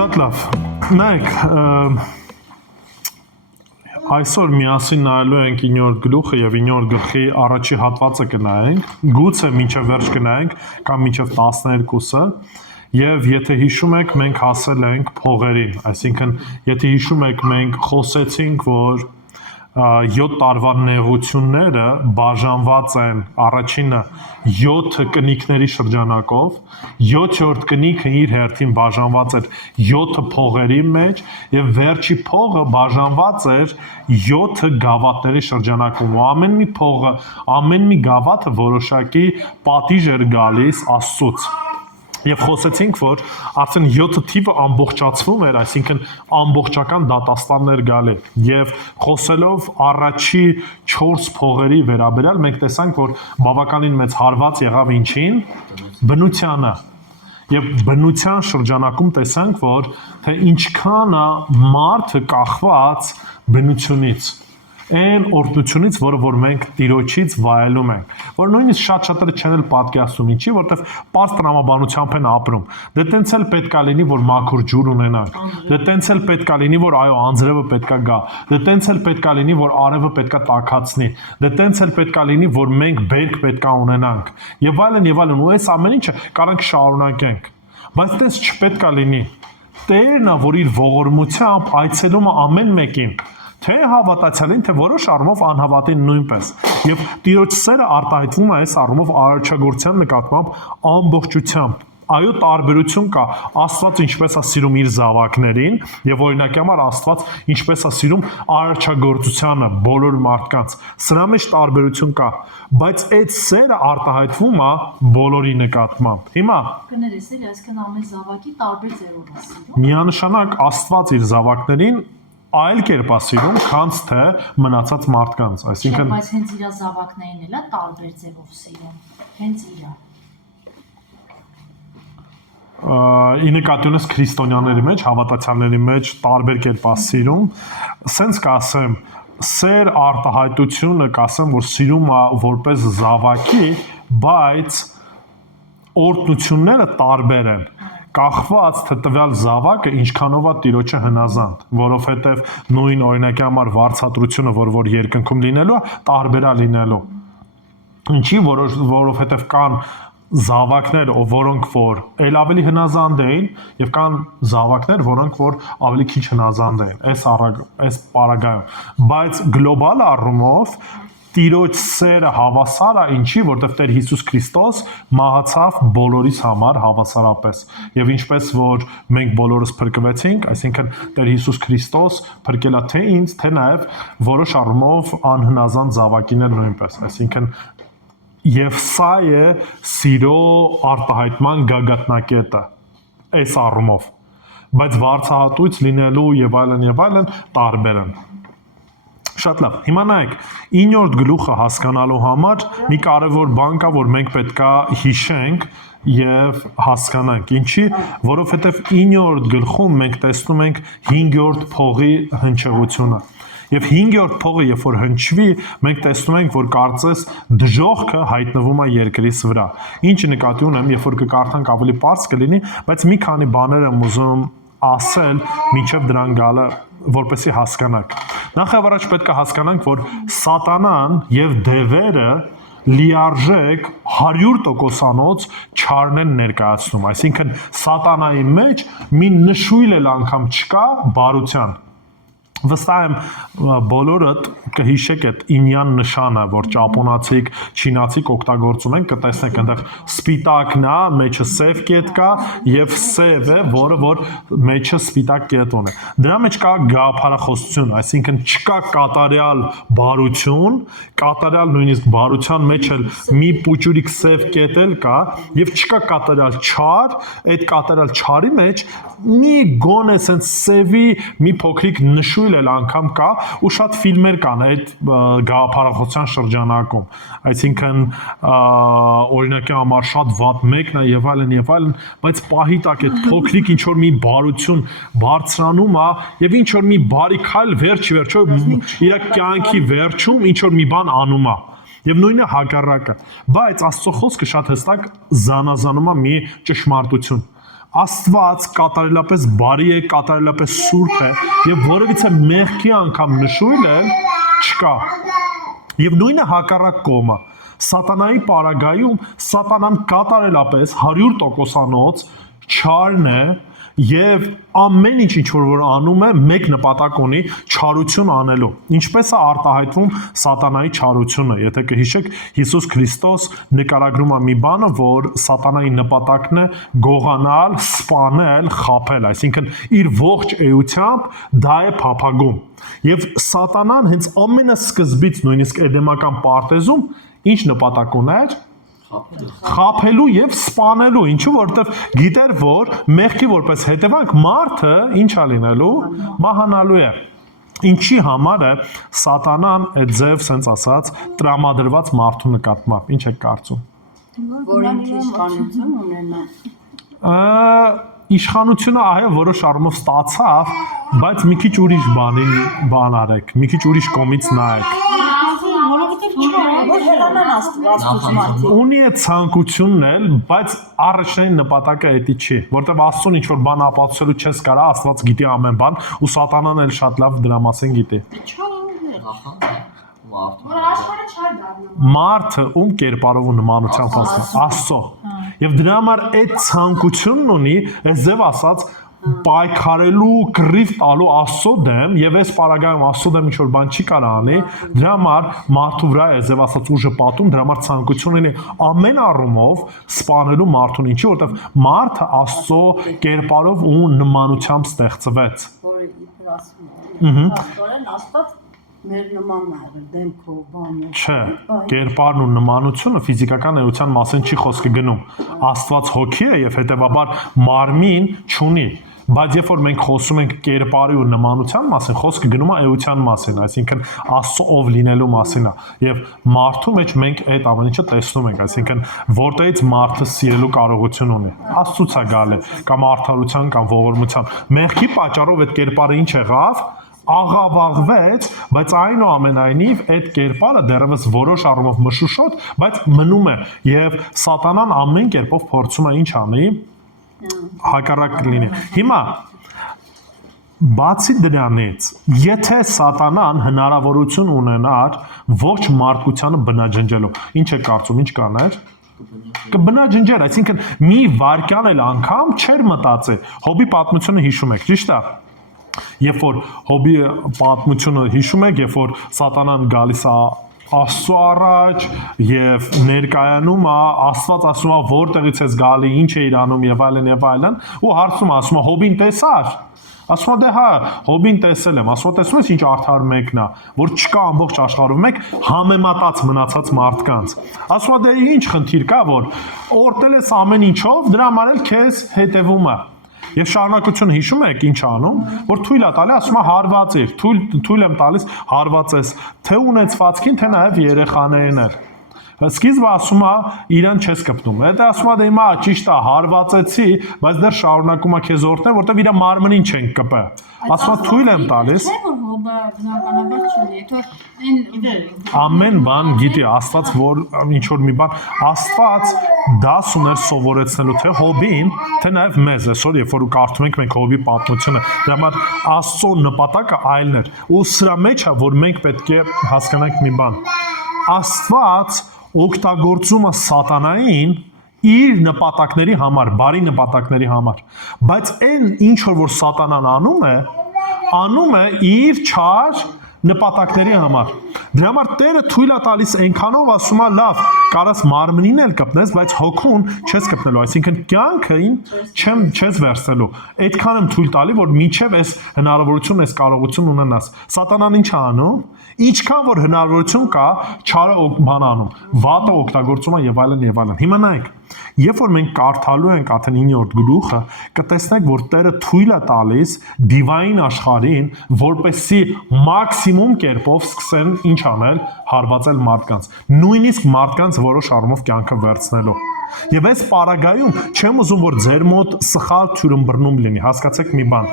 Շատ լավ։ Նայեք, այսօր միասին նայելու ենք 9-րդ գլուխը եւ 9-րդ գլխի առաջի հատվածը կնայենք, գուցե մինչև վերջ կնայենք կամ մինչև 12-ը, եւ եթե հիշում եք, մենք հասել ենք փողերին, այսինքն եթե հիշում եք, մենք խոսեցինք, որ 7 տարվա նեղությունները բաժանված են առաջինը 7 կնիքների շրջանակով, 7-րդ կնիքը իր հերթին բաժանված էր 7 փողերի մեջ եւ վերջի փողը բաժանված էր 7 գավաթների շրջանակում ու ամեն մի փողը, ամեն մի գավաթը որոշակի պատիժ էր գալիս Աստծուց Եվ խոսեցինք, որ արդեն 7 թիվը ամբողջացվում էր, այսինքն ամբողջական դատաստաններ գալի եւ խոսելով առաջի 4 փողերի վերաբերյալ մենք տեսանք, որ բավականին մեծ հարված եղավ ինչին, բնությանը Եվ բնության շրջանակում տեսանք, որ թե ինչքան է մարդը կախված բնությունից Այն օրդությունից, որը որ մենք Տիրոջից վայելում ենք, որ նույնիսկ շատ-շատերը չեն էլ պատկերացնում, ինչի, որտեվ պարզ տրամաբանությամբ են ապրում։ Դե տենց էլ պետքա լինի, որ մաքուր ջուր ունենանք։ Դե տենց էլ պետքա լինի, որ այո, անձրևը պետքա գա։ Դե տենց էլ պետքա լինի, որ արևը պետքա տաքացնի։ Դե տենց էլ պետքա լինի, որ մենք բերք պետքա ունենանք։ Եվ այլն, ու այս ամեն ինչը կարանք շարունակենք։ Բայց տենց չպետքա լինի։ Տերն է, որ իր ողորմությամբ այցելում է ամեն մեկին Թե հավատացյալին, թե որոշ առումով անհավատին նույնպես։ Եվ Տիրոջ սերը արտահայտվում է այս առումով արարչագործության նկատմամբ ամբողջությամբ։ Այո, տարբերություն կա։ Աստված ինչպես է սիրում իր զավակներին, եւ օրինակի համար Աստված ինչպես է սիրում արարչագործությանը բոլոր մարդկանց։ Սրա մեջ տարբերություն կա, բայց այդ սերը արտահայտվում է բոլորի նկատմամբ։ Հիմա կներես, այսքան ամեն զավակի տարբեր ձևով է սիրում։ Միանշանակ Աստված իր զավակներին այլ կերպ է սիրում, քան թե մնացած մարդկանց, այսինքն բայց հենց իր զավակներին էլ է տարբեր ձևով սիրում, հենց իր ի նկատի ունես քրիստոնյաների մեջ, հավատացյալների մեջ տարբեր կերպ է սիրում, սենց կասեմ, սեր արտահայտությունը կասեմ, որ սիրում է որպես զավակի, բայց օրհնությունները տարբեր են կախված թե տվյալ զավակը ինչքանով է Տիրոջը հնազանդ, որովհետև նույն օրինակի համար վարձատրությունը, որ երկնքում լինելու է, տարբեր է լինելու։ Ինչի, որովհետև կան զավակներ, որոնք որ ել ավելի հնազանդ էին, եւ կան զավակներ, որոնք որ ավելի քիչ հնազանդ էին, այս պարագայում։ Բայց գլոբալ առումով Տիրոջ սերը հավասար է ինչի, որտեղ Տեր Հիսուս Քրիստոս մահացավ բոլորիս համար հավասարապես։ Եվ ինչպես որ մենք բոլորս փրկվեցինք, այսինքն Տեր Հիսուս Քրիստոս փրկել է թե ինձ, թե նաև որոշ առումով անհնազանդ զավակին էլ նույնպես։ Այսինքն եւ սա է սիրո արտահայտման գագաթնակետը այս առումով։ Բայց վարձահատույց լինելու եւ այլն տարբեր են։ Շատ լավ։ Հիմա նայեք, 9-րդ գլուխը հասկանալու համար մի կարևոր բան կա, որ մենք պետքա հիշենք եւ հասկանանք։ Ինչի, որովհետեւ 9-րդ գլխում մենք տեսնում ենք 5-րդ փողի հնչեղությունը։ Եվ 5-րդ փողը, երբ որ հնչվի, մենք տեսնում ենք, որ կարծես դժոխքը հայտնվում է երկրից վրա։ Ինչը նկատի ունեմ, երբ որ կկարդանք ավելի པարզ կլինի, բայց մի քանի բաներ եմ ուզում ասել, մինչև դրան գալը որպեսզի հասկանանք։ Նախ եւ առաջ պետք է հասկանանք, որ սատանան եւ դևերը լիարժեք 100%-անոց չարն են ներկայացնում, այսինքն սատանայի մեջ մի նշույլ էլ անգամ չկա բարության։ Վստահ եմ բոլորդ կհիշեք այդ ինյան նշանը, որ ճապոնացիք, չինացիք օգտագործում են, կտեսնեք այնտեղ սպիտակն է, մեջը սև կետ կա եւ սև է, որը որ մեջը սպիտակ կետ ունի։ Դրա մեջ կա գաղափարախոսություն, այսինքն չկա կատարյալ բարություն, կատարյալ նույնիսկ բարության մեջ էլ մի պուճուրիկ սև կետ էլ կա եւ չկա կատարյալ չար, այդ կատարյալ չարի մեջ մի գոնե sense սևի մի փոքրիկ նշույլ էլ անգամ կա ու շատ ֆիլմեր կան այդ գաղափարախոսության շրջանակում այսինքն օրինակի համար շատ վատ մեկն է եւ այլն բայց պահի տակ այդ փոքրիկ ինչ որ մի բարություն բարձրանում է եւ ինչ որ մի բարի քայլ վերջի վերջո իր կյանքի վերջում ինչ որ մի բան անում է Եվ նույնը հակառակը, բայց Աստծո խոսքը շատ հստակ զանազանում է մի ճշմարտություն։ Աստված կատարելապես բարի է, կատարելապես սուրբ է, եւ որևիցե մեղքի անգամ նշույլ չկա։ Եվ նույնը հակառակ կողմը։ Սատանայի պարագայում սատանան կատարելապես 100%-անոց չարն է եւ ամեն ինչ որ անում է մեկ նպատակ ունի չարություն անելու։ Ինչպես է արտահայտվում սատանայի չարությունը, եթե կհիշեք Հիսուս Քրիստոս նկարագրում է մի բանը, որ սատանայի նպատակն է գողանալ, սպանել, խաբել, այսինքն իր ողջ էությամբ դա է փափագում։ Եվ սատանան հենց ամենասկզբից նույնիսկ էդեմական պարտեզում ինչ նպատակ ուներ խաբելու եւ սպանելու, ինչու որովհետեւ գիտեր, որ մեղքի որպես հետևանք մարդը ինչա լինելու, մահանալու է։ Ինչի համար է սատանան այդ ձև sense ասած տրամադրված մարդու նկատմամբ, ինչ եք կարծում։ Որ ինքը իշխանություն ունենա։ Իշխանությունը այո որոշ առումով ստացավ, բայց մի քիչ ուրիշ բան արեք, մի քիչ ուրիշ կողմից նայեք։ Որ հեռանան Աստծուց մարդիկ։ Ունի է ցանկությունն էլ, բայց առաջին նպատակը դա չի, որտեղ Աստծուն ինչ որ բան ապացուցելու չես կարա, Աստված գիտի ամեն բան, ու սատանան էլ շատ լավ դրա մասին գիտի։ Որ աշխարհը չար դառնա։ Մարդը ում կերպարով ու նմանությամբ ասա, Աստծո։ Եվ դրա համար այդ ցանկությունն ունի, այս ձև ասած պայքարելու, կռիվ տալու Աստծո դեմ եւ այս պարագայում Աստծո դեմ ինչ որ բան չի կարող անի, դրա համար մարդու վրա է ձև ասած ուժը պատում, դրա համար ցանկություն ունի ամեն առումով սպանելու մարդուն, ինչի որովհետեւ մարդը Աստծո կերպարով ու նմանությամբ ստեղծվեց։ Որ իբր ասում է։ Աստորեն Աստված մեր նմանն է, դեմքով, բանով։ Չէ, կերպարն ու նմանությունը ֆիզիկական էության մասին չի խոսքը գնում։ Աստված հոգի է եւ հետեւաբար մարմին չունի։ Բայց երբ որ մենք խոսում ենք կերպարի ու նմանության մասին, խոսքը գնում է էության մասին, այսինքն Աստծո ով լինելու մասին է։ Եվ մարդու մեջ մենք այդ ամեն ինչը տեսնում ենք, այսինքն որտեղից մարդը սիրելու կարողություն ունի։ Աստծուց է գալի, կամ արդարության, կամ ողորմության։ Մեղքի պատճառով այդ կերպարը ինչ եղավ, աղավաղվեց, բայց այնուամենայնիվ այդ կերպարը դեռևս որոշ առումով մշուշոտ, բայց մնում է եւ սատանան ամեն կերպով փորձում է ինչ անի, հակառակ լինի։ Հիմա բացի դրանից, եթե սատանան հնարավորություն ունենար ոչ մարդկությանը բնաջնջելու, ինչ է կարծում, ինչ կաներ։ Կբնաջնջեր, այսինքն մի վարքյան էլ անգամ չէր մտածի։ Հոբի պատմությունը հիշում եք, ճիշտ է։ Երբ որ Հոբի պատմությունը հիշում եք, երբ որ սատանան գալիս է Աստծո առաջ եւ ներկայանում է, Աստված ասում է որտեղից ես գալի, ինչ է իրանում եւ այլն, ու հարցում ասում է Հոբին տեսար։ Ասում է դե հա, Հոբին տեսել եմ, ասում է տեսնում ես ինչ արդար մեկն է, որ չկա ամբողջ աշխարհում մեկ համեմատած մնացած մարդկանց։ Ասում է դե ինչ խնդիր կա, որ օրտել ես ամեն ինչով, դրա համար էլ քեզ հետևում է։ Եվ շարունակությունը հիշում եք ինչ անում, որ թույլ է տալի, ասում է հարվածիր, թույլ եմ տալիս հարվածես, թե ունեցվածքին, թե նաև երեխաներին էլ։ Սկիզբը ասում է իրան չես կպտում, հետո ասում է դե հիմա ճիշտ է հարվածեցի, բայց դեռ շարունակում է քեզ օրհնել, որտեղ իր մարմնին չեն կպե։ Ասում է թույլ եմ տալիս։ Չէ՞ որ հոբը բնականաբար չունի, թող այն ամեն բան գիտի Աստված, որ ինչ որ մի բան Աստված դաս ուներ սովորեցնելու թե Հոբին, թե նաև մեզ, այսօր երբ որ կարդում ենք մենք Հոբի պատմությունը, դրա համար Աստծո նպատակը այլն էր։ Ու սրա մեջ է, որ մենք պետք է հասկանանք մի բան։ Աստված օգտագործում է սատանային իր նպատակների համար, բարի նպատակների համար, բայց այն ինչ որ սատանան անում է իր չար նպատակների համար։ Դրա համար Տերը թույլ է տալիս այնքանով ասում է լավ, կարաս մարմնին էլ կպնես, բայց հոգուն չես կպնելու, այսինքն կյանքին չես վերցնելու։ Այդքան եմ թույլ տալի, որ մինչև այս հնարավորություն, այս կարողություն ունենաս։ Սատանան ինչ է անում։ Ինչքան որ հնարավորություն կա, չարը բան անում, վատը օգտագործում է եւ այլն։ Հիմա նայեք, երբ որ մենք կարդալու ենք Աթեն 9-րդ գլուխը, կտեսնենք, որ Տերը թույլ է տալիս դիվային աշխարհին, որպեսզի մաքսիմում կերպով սկսեն ինչ անել, հարվածել մարդկանց, նույնիսկ մարդկանց որոշ առումով կյանքը վերցնելու։ Եվ այս պարագայում չեմ ուզում, որ ձեր մոտ սխալ թյուրըմբռնում լինի, հասկացեք մի բան։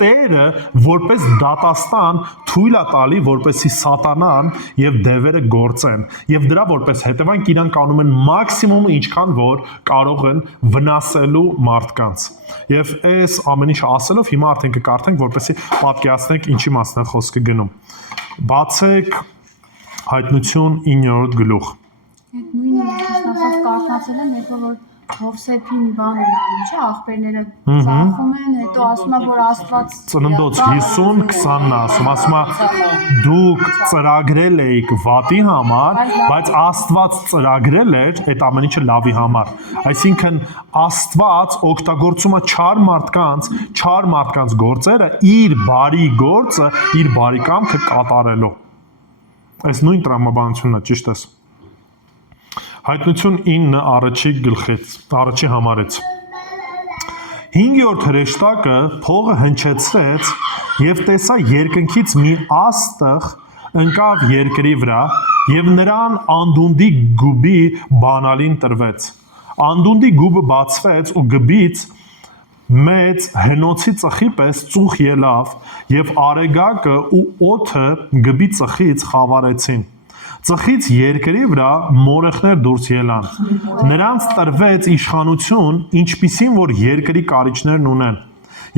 Տերը որպես դատաստան թույլ է տալի, որպեսզի սատանան եւ դևերը գործեն, եւ դրա որպես հետևանք իրանք անում են մաքսիմումը, ինչքան որ կարող են վնասելու մարդկանց։ Եվ այս ամեն ինչ ասելով հիմա արդեն կկարդենք, որպեսզի պատկերացնենք ինչի մասն է խոսքը գնում։ Բացեք Հայտնություն 9-րդ գլուխ։ Այդ նույնը ասած կարդացել եմ, երբ որ Հովսեփին բան են անում, չէ, աղբերները ծախում են, հետո ասում է, որ Աստված Ծննդոց 50-20-ն ասում է դուք ծրագրել եք վատի համար, բայց Աստված ծրագրել էր այդ ամեն ինչը լավի համար։ Այսինքն Աստված օգտագործում է չար մարդկանց գործերը իր բարի գործը, իր բարի կամքը կատարելու։ Այս նույն տրամաբանությունն է, ճիշտ է։ Հայտնություն 9 առաջի համարից։ 5-րդ հրեշտակը փողը հնչեցրեց եւ տեսա երկնքից մի աստղ ընկավ երկրի վրա եւ նրան անդունդի գուբի բանալին տրվեց։ Անդունդի գուբը բացվեց ու գբից մեծ հենոցի ծխի պես ծուխ ելավ եւ արեգակը ու օդը գբի ծխից խավարեցին։ Ծխից երկրի վրա մորեխներ դուրս ելան։ Նրանց տրվեց իշխանություն, ինչպիսին որ երկրի կարիճներն ունեն։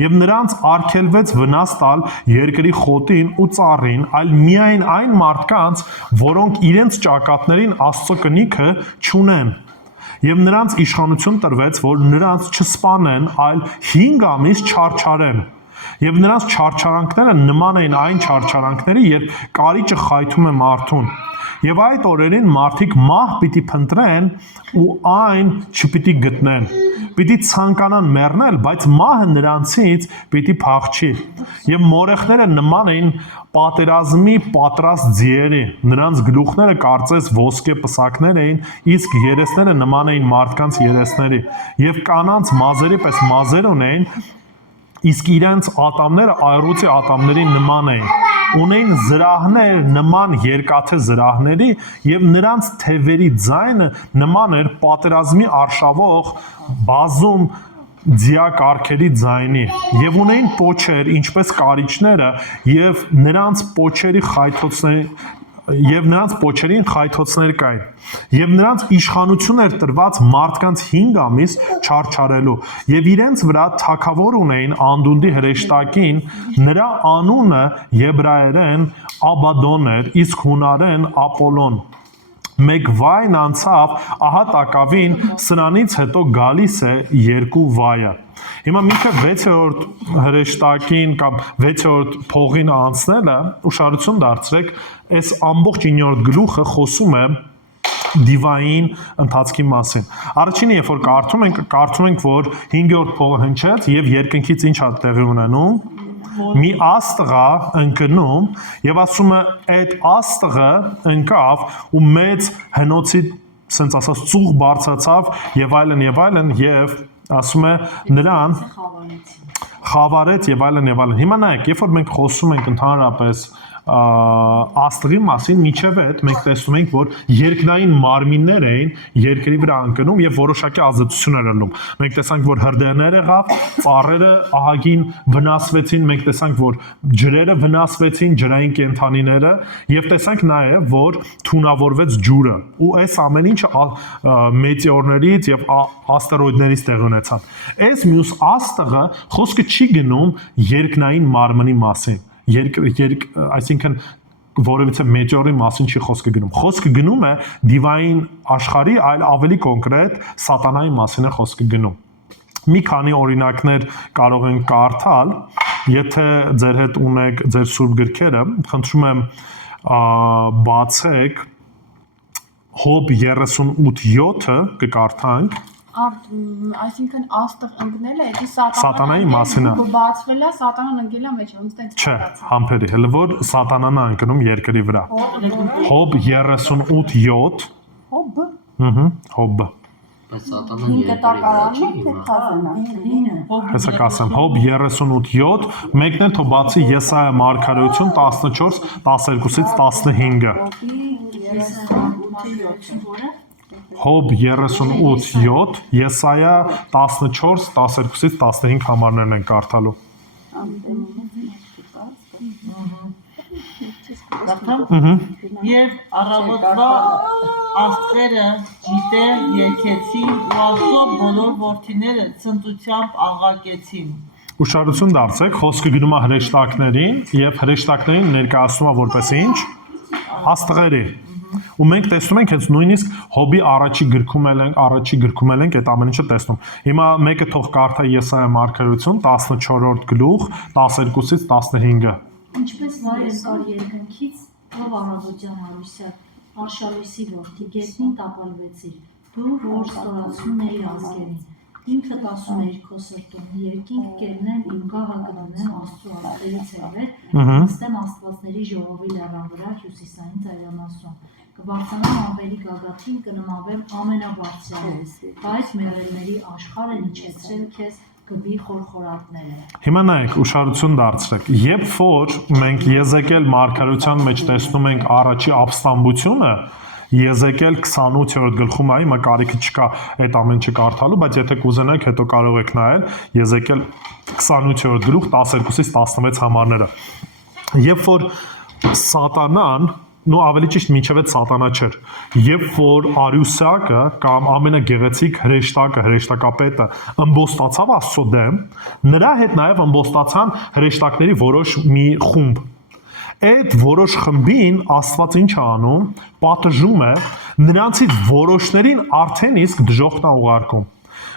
Եվ նրանց արգելվեց վնաս տալ երկրի խոտին ու ծառին, այլ միայն այն մարդկանց, որոնք իրենց ճակատներին Աստծո կնիքը չունեն։ Եվ նրանց իշխանություն տրվեց, որ նրանց չսպանեն, այլ 5 ամիս չարչարեն։ Եվ նրանց չարչարանքները նման էին այն չարչարանքների, երբ կարիճը խայթում է մարդուն։ Եվ այդ օրերին մարդիկ մահ պիտի փնտրեն ու այն չպիտի գտնեն։ Պիտի ցանկանան մեռնել, բայց մահը նրանցից պիտի փախչի։ Եվ մորեխները նման էին պատերազմի պատրաստ ձիերի, նրանց գլուխները կարծես ոսկե պսակներ էին, իսկ երեսները նման էին մարդկանց երեսների, եւ կանանց մազերի պես մազեր ունեին, իսկ իրենց ատամները այռուցի ատամների նման էին։ Ունեին զրահներ նման երկաթե զրահների եւ նրանց թևերի ձայնը նման էր պատերազմի արշավող բազում ձիակառքերի ձայնի եւ ունեին պոչեր ինչպես կարիճները եւ նրանց պոչերին խայթոցներ կային եւ նրանց իշխանություն էր տրված մարդկանց 5 ամիս չարչարելու եւ իրենց վրա թագավոր ունեին անդունդի հրեշտակին նրա անունը եբրայերեն Աբադոն էր իսկ հունարեն Ապոլոն մեկ վայն անցավ ահա տակավին սրանից հետո գալիս է երկու վայը Հիմա մինչև 6-րդ հրեշտակին կամ 6-րդ փողին անցնելը ուշադրություն դարձրեք, այս ամբողջ 9-րդ գլուխը խոսում է դիվային ընթացքի մասին։ Առաջինը, երբ որ կարդում ենք, որ 5-րդ փողը հնչեց եւ երկնքից ինչ է տեղի ունենում, մի աստղա ընկնում եւ ասում է այդ աստղը ընկավ ու մեծ հնոցի սենց ասած ծուղ բարձրացավ եւ այլն եւ ասում է նրան խավարեց եւ այլն Հիմա նայեք, երբ որ մենք խոսում ենք ընդհանրապես աստղի մասին, միջև այդ մենք տեսնում ենք, որ երկնային մարմիններ էին երկրի վրա ընկնում եւ որոշակի ազդեցություն էր անում։ Մենք տեսանք, որ հրդեհներ եղավ, ծառերը ահագին վնասվեցին, մենք տեսանք, որ ջրերը վնասվեցին, ջրային կենդանիները եւ տեսանք նաեւ, որ թունավորվեց ջուրը։ Ու այս ամեն ինչը մետեորներից եւ աստերոիդներից տեղ ունեցավ։ Այս մյուս աստղը խոսքը չի գնում երկնային մարմնի մասին։ Այսինքն որևիցե մետեորի մասին չի խոսքը գնում։ Խոսքը գնում է դիվային աշխարհի, այլ ավելի կոնկրետ սատանայի մասին է խոսքը գնում։ Մի քանի օրինակներ կարող ենք կարդալ, եթե ձեր հետ ունեք ձեր սուրբ գրքերը, խնդրում եմ բացեք Հոբ 38:7-ը կկարդանք։ Այսինքն աստղ ընկնել է, դա սատանայի մասին է։ Բացվել է, սատանան ընկել է մեջ, ոնց տենց։ Չէ, համբերի, հələ որ սատանան է ընկնում երկրի վրա։ Հոբ 38:7 Հոբ։ Հոբ։ Բայց սատանան Հեսա կասեմ, Հոբ 38:7, մեկն էլ թող բացի Եսայա մարգարեություն 14:12-15-ը։ Հոբ 38:7, Եսայա 14:12-15 համարներն են կարդալու։ Եվ առավոտվա աստղերը ջիտեր երկեցին ու Աստծո բոլոր որդիները ցնծությամբ աղաղակեցին։ Ուշադրություն դարձեք, խոսքը գնում է հրեշտակներին եւ հրեշտակներին ներկայացնում է որպես ինչ աստղերի։ Ու մենք տեսնում ենք հենց նույնիսկ Հոբի առաջի գրքում ենք այդ ամեն ինչը տեսնում։ Հիմա մեկը թող կարդա Եսայա մարգարեություն 14-րդ գլուխ 12-ից 15-ը։ Ինչպես վայր կար երկնքից, ով առավոտյան հարուսյալ, արշալույսի որդի, գետնին տապալվեցիր, դու որ ստորացնում էի ազգերին, ինքդ ասում էիր քո սրտում, երկինք կերնեն իմ գահը կդնեմ Աստծո աստղերից հեռվեր, նստեմ աստվածների ժողովի լեռան վրա հյուսիսային ծայրամասում, կբարձրանամ ամբերի գագաթին, կնմանվեմ ամենաբարձրալին, բայց մեղրելների աշխարհն իջեցրել քեզ գբի խորխորատները։ Հիմա նայեք, ուշադրություն դարձրեք։ Երբ որ մենք Եզեկիել մարգարեության մեջ տեսնում ենք առաջի ապստամբությունը, Եզեկիել 28-րդ գլխում է, հիմա կարիքը չկա այդ ամեն ինչը կարդալու, բայց եթե կուզենաք, հետո կարող եք նայել Եզեկիել 28-րդ գլուխ 12-ից 16 համարները։ Երբ որ Սատանան, նո ավելի ճիշտ մինչև այդ սատանա չէր, երբ որ Արիուսակը կամ ամենագեղեցիկ հրեշտակապետը ըմբոստացավ Աստծո դեմ, նրա հետ նաև ըմբոստացան հրեշտակների որոշ մի խումբ։ Այդ որոշ խմբին Աստված ինչ է անում, պատժում է, նրանցից որոշներին արդեն իսկ դժոխքն է ուղարկում։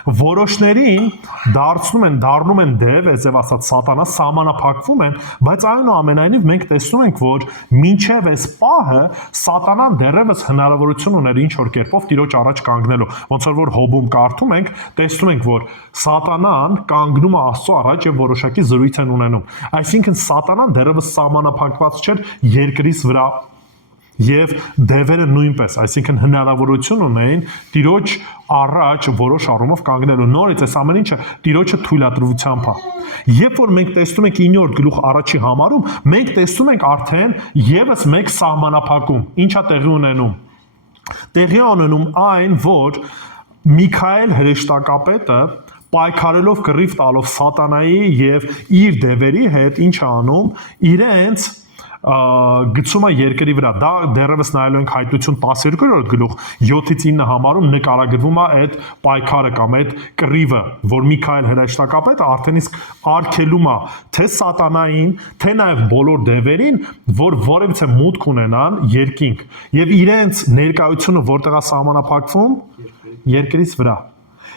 Որոշներին դառնում են դև, այսպես ասած սատանա, սահմանափակվում են, բայց այնուամենայնիվ մենք տեսնում ենք, որ մինչև այս պահը սատանան դեռևս հնարավորություն ուներ ինչ որ կերպով Տիրոջ առաջ կանգնելու։ Ոնց որ Հոբում կարդում ենք, տեսնում ենք, որ սատանան կանգնում է Աստծո առաջ եւ որոշակի զրույց են ունենում։ Այսինքն սատանան դեռևս սահմանափակված չէր երկրից վրա եւ դևերը նույնպես, այսինքն հնարավորություն ունեին Տիրոջ առաջ որոշ առումով կանգնելու։ Նորից այս ամեն ինչը Տիրոջը թույլատրությամբ է։ Երբ որ մենք տեսնում ենք 9-րդ գլուխ առաջի համարում, մենք տեսնում ենք արդեն եւս մեկ սահմանափակում։ Ինչա տեղի ունենում։ Տեղի ունենում այն, որ Միքայել հրեշտակապետը պայքարելով կռիվ տալով սատանայի եւ իր դևերի հետ ինչ անում, իրենց գցում է երկրի վրա։ Դա դեռևս նայելու ենք Հայտնություն 12-րդ գլուխ 7-ից 9 համարում նկարագրվում է այդ պայքարը կամ այդ կռիվը, որ Միքայել հրեշտակապետը արդեն իսկ արգելում է թե սատանային, թե նաև բոլոր դևերին, որ որևիցե մուտք ունենան երկինք եւ իրենց ներկայությունը որտեղ է սահմանափակվում երկրից վրա։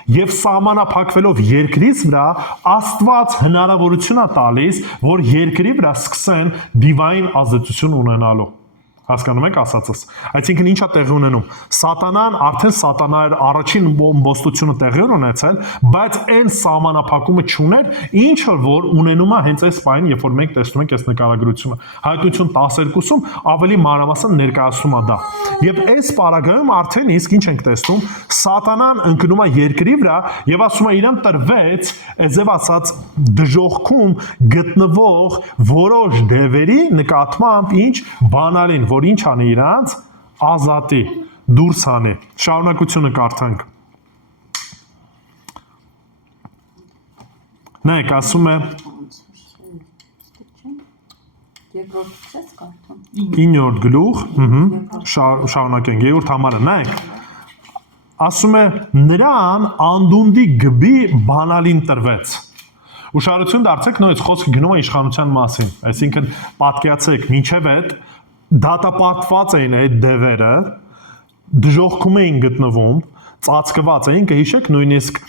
Եվ սահմանափակվելով երկրից վրա Աստված հնարավորություն է տալիս, որ երկրի վրա սկսեն դիվային ազդեցություն ունենալու։ Հասկանում եք ասածս։ Այսինքն ինչա տեղի ունենում։ Սատանան արդեն սատանա էր առաջին ըմբոստությունը տեղի ունեցել, բայց այն սահմանափակումը չուներ, ինչ որ ունենում է հենց այս պահին, երբ որ մենք տեսնում ենք այս նկարագրությունը։ Հայտնություն 12-ում ավելի մանրամասն ներկայացնում է դա։ Եվ այս պարագայում արդեն իսկ ինչ ենք տեսնում, սատանան ընկնում է երկրի վրա եւ ասում է իրան տրվեց, այսպես ասած, դժոխքում գտնվող որոշ դևերի նկատմամբ ինչ բանալին, որ ինչ անի իրանց ազատի, դուրս անի։ Շարունակությունը կարդանք։ Նայեք, ասում է Երկրորդ չես կարդում։ 9-րդ գլուխ, շարունակենք, 3-րդ համարը, նայեք։ Ասում է նրան անդունդի գբի բանալին տրվեց։ Ուշադրություն դարձեք, նույնիսկ խոսքը գնում է իշխանության մասին, այսինքն պատկերացրեք, մինչև այդ դատապարտված էին այդ դևերը, դժոխքում էին գտնվում, ծածկված էին, կհիշեք նույնիսկ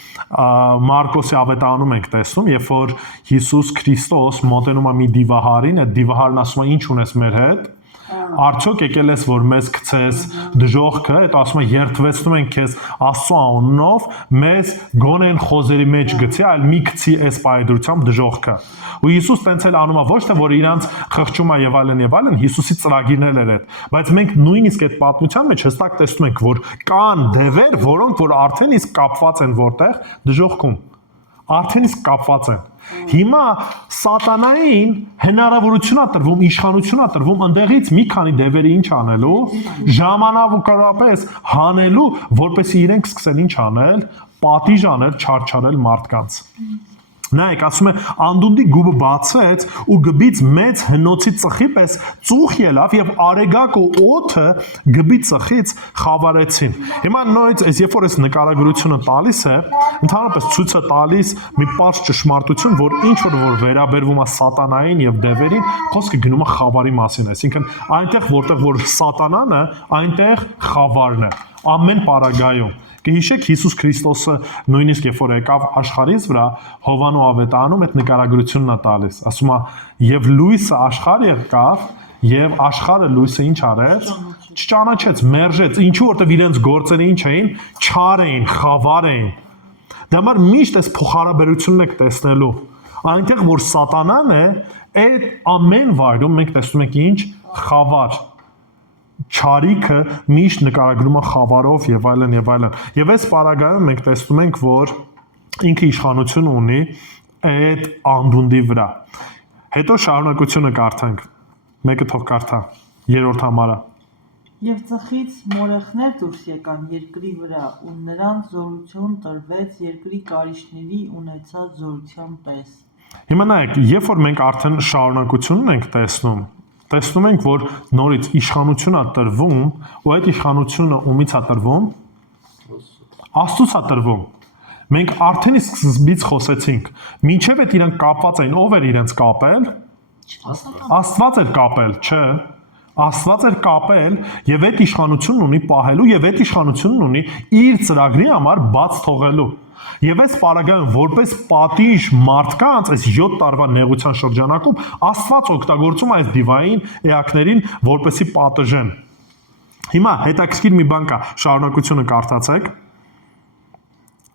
Մարկոսի ավետարանում ենք տեսնում, երբ որ Հիսուս Քրիստոս մոտենում է մի դիվահարին, այդ դիվահարն ասում է ինչ ունես մեր հետ, արդյոք եկել ես որ մեզ գցես դժոխքը, հետո ասում է երթվեցնում ենք քեզ Աստծո անունով, մեզ գոնեն խոզերի մեջ գցի, այլ մի գցի այս պայդրությամբ դժոխքը։ Ու Հիսուս տենց էլ անում է ոչ թե որ իրանց խղճում է եւ այլն, Հիսուսի ծրագիրն էր այդ, բայց մենք նույնիսկ այդ պատմության մեջ հստակ տեսնում ենք, որ կան դևեր, որոնք որ արդեն իսկ կապված են որտեղ դժոխքում, արդեն իսկ կապված են։ Հիմա սատանային հնարավորություն է տրվում, իշխանություն է տրվում ընդեղից մի քանի դևերի ինչ անելու, ժամանակավորապես հանելու, որպեսզի իրենք սկսեն ինչ անել, պատիժ անել, չարչարել մարդկանց։ Նայեք, ասում է անդունդի գուբը բացեց ու գբից մեծ հնոցի ծխի պես ծուխ ելավ եւ արեգակ ու օդը գբի ծխից խավարեցին։ Հիմա նույնիսկ այս երբ որ այս նկարագրությունը տալիս է, ընդհանրապես ցույց է տալիս մի պարզ ճշմարտություն, որ ինչ որ վերաբերվում է սատանային եւ դևերին, խոսքը գնում է խավարի մասին, այսինքն այնտեղ որտեղ որ սատանան է, այնտեղ խավարն է։ Ամեն պարագայում Կհիշեք Հիսուս Քրիստոսը նույնիսկ երբ որ եկավ աշխարհից վրա Հովանու ավետարանում այդ նկարագրությունն է տալիս, ասում է եւ լույսը աշխարհ եկավ եւ աշխարհը լույսը ինչ արեց, չճանաչեց, մերժեց, ինչու որտեվ իրենց գործերը ինչ էին, չար էին, խավար էին։ Դա համար միշտ այս փոխհարաբերությունն եք տեսնելու։ Այնտեղ որ սատանան է, այդ ամեն վայրում մենք տեսնում ենք ինչ խավար չարիքը միշտ նկարագրում է խավարով եւ այլն եւ այլն։ Եվ այս պարագայում մենք տեսնում ենք, որ ինքը իշխանություն ունի այդ անդունդի վրա։ Հետո շարունակությունը կարդանք։ Մեկը թող կարդա։ Երրորդ համարը։ Եվ ծխից մորեխներ դուրս եկան երկրի վրա, ու նրանց զորություն տրվեց երկրի կարիճների ունեցած զորության պես։ Հիմա նայեք, երբ որ մենք արդեն շարունակությունն ենք տեսնում ենք, որ նորից իշխանություն է տրվում, ու այդ իշխանությունը ումից է տրվում, Աստծուց է տրվում։ Մենք արդեն իսկ սկզբից խոսեցինք, մինչև այդ իրանք կապված էին, ով էր իրենց կապել։ Աստված էր կապել, չէ։ Աստված էր կապել եւ այդ իշխանությունն ունի պահելու եւ այդ իշխանությունն ունի իր ծրագրի համար բաց թողելու։ Եվ այս պարագայում որպես պատիժ մարդկանց այս 7 տարվա նեղության շրջանակում Աստված օգտագործում այս դիվային էակներին որպեսի պատժեն։ Հիմա հետաքրքիր մի բան կա, շարունակությունը կարդացեք։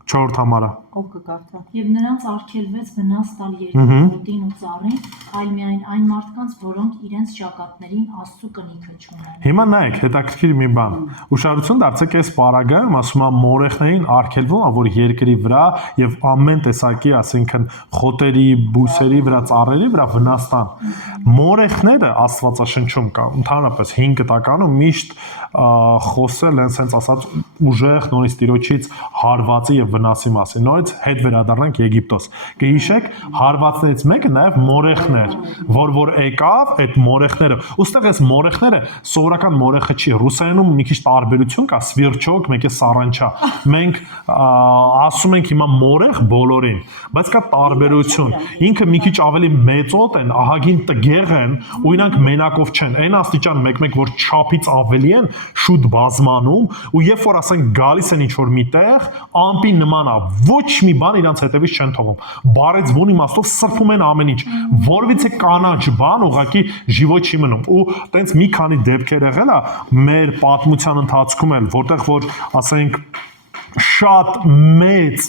4-րդ համարը։ Ով կկարդա։ Եվ նրանց արգելվեց վնաս տալ երկրին ու ծառին, այլ միայն այն մարդկանց, որոնք իրենց ճակատներին Աստծու կնիքը չունեն։ Հիմա նայեք, հետաքրքիր մի բան։ Ուշադրություն դարձեք այս պարագայում, ասում է մորեխներին արգելվում է, որ երկրի վրա եւ ամեն տեսակի, ասենքն խոտերի, բույսերի վրա, ծառերի վրա վնաս տան։ Մորեխները Աստվածաշնչում կա, ընդհանրապես 5 կտականում միշտ խոսել են, sense ասած ուժեղ նորից Տիրոջից հարվածի եւ վնասի մասին։ Նորից հետ վերադառնանք Եգիպտոս։ Կհիշեք, հարվածներից մեկը նաեւ մորեխներ, որ եկավ այդ մորեխները։ Ոստեղ այս մորեխները սովորական մորեխը չի, ռուսերենում մի քիչ տարբերություն կա, սվիրջոկ, մեկը սարանչա։ Մենք ասում ենք հիմա մորեխ բոլորին, բայց կա տարբերություն։ Ինքը մի քիչ ավելի մեծոտ են, ահագին տգեղ են, ու իրանք մենակով չեն։ Այն աստիճան մեկ որ չափից ավելի են, շուտ բազմանում, ու երբ որ ասենք գալիս են ինչ-որ միտեղ, ամպի նման է, ոչ մի բան իրանց հետևից չեն թողում։ Բարեձվուն իմաստով սրբում են ամեն ինչ։ Որևիցե կանաչ բան ուղղակի ժիվո չի մնում։ Ու տենց մի քանի դեպքեր եղել է մեր պատմության ընթացքում էլ, որտեղ որ ասենք շատ մեծ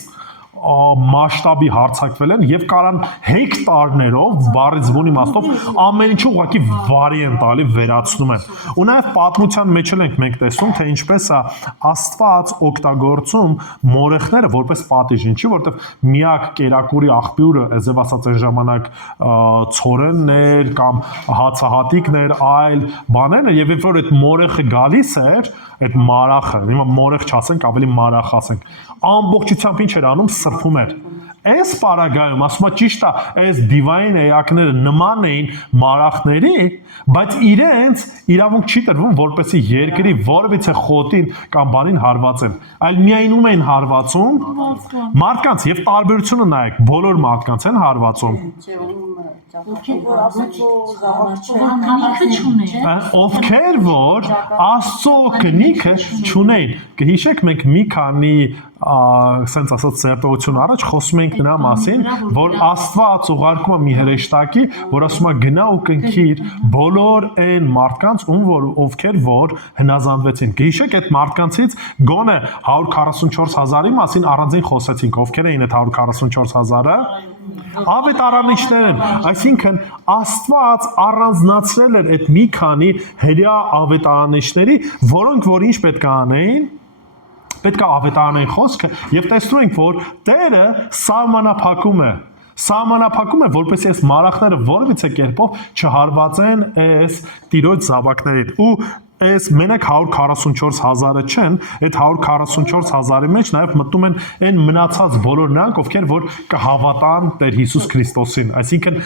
մասշտաբի հարձակվել են եւ կարան հեկտարներով բարեձվուն իմաստով ամեն ինչը ուղղակի վարի են տալի, վերացնում են։ Ու նաեւ պատմության մեջ էլ ենք մենք տեսնում, թե ինչպես է Աստված օգտագործում մորեխները որպես պատիժ, ինչի որտեվ միակ կերակուրի աղբյուրը, այսպես ասած այն ժամանակ ցորենն էր կամ հացահատիկներ, այլ բաներն եւ երբ որ այդ մորեխը գալիս էր, այդ մարախը, հիմա մորեխ չասենք, ավելի մարախ ասենք, ամբողջությամբ ինչ էր անում, սրբում էր։ Այս պարագայում, ասում է ճիշտ է, այս դիվային էակները նման էին մարախների, բայց իրենց իրավունք չի տրվում, որպեսզի երկրի որևիցե խոտին կամ բանին հարվածեն, այլ միայն ում էին հարվածում մարդկանց եւ տարբերությունը նայեք, բոլոր մարդկանց են հարվածում։ Ովքեր որ Աստծո կնիքը չունեին։ Կհիշեք մենք մի քանի sense ասած ծերտողություն առաջ խոսում ենք նրա մասին, որ Աստված ուղարկում է մի հրեշտակի, որ ասում է գնա ու կնքիր բոլոր այն մարդկանց, ովքեր որ հնազանդվեցին։ Կհիշեք այդ մարդկանցից գոնե 144,000-ի մասին առանձին խոսեցինք, ովքեր էին այդ 144,000-ը։ Ավետարանիչներ են, այսինքն Աստված առանձնացրել էր այդ մի քանի հրյա ավետարանիչների, որոնք որ ինչ պետք է անեին, պետք է ավետարանային խոսքը եւ տեսնում ենք, որ Տերը սահմանափակում է։ Սահմանափակում է, որպեսզի այս մարախները որևիցե կերպով չհարվածեն այս տիրոջ զավակներին։ Ու այս մենակ 144,000-ը չեն, այդ 144,000-ի մեջ նաև մտնում են այն մնացած բոլոր նրանք, ովքեր որ կհավատան Տեր Հիսուս Քրիստոսին, այսինքն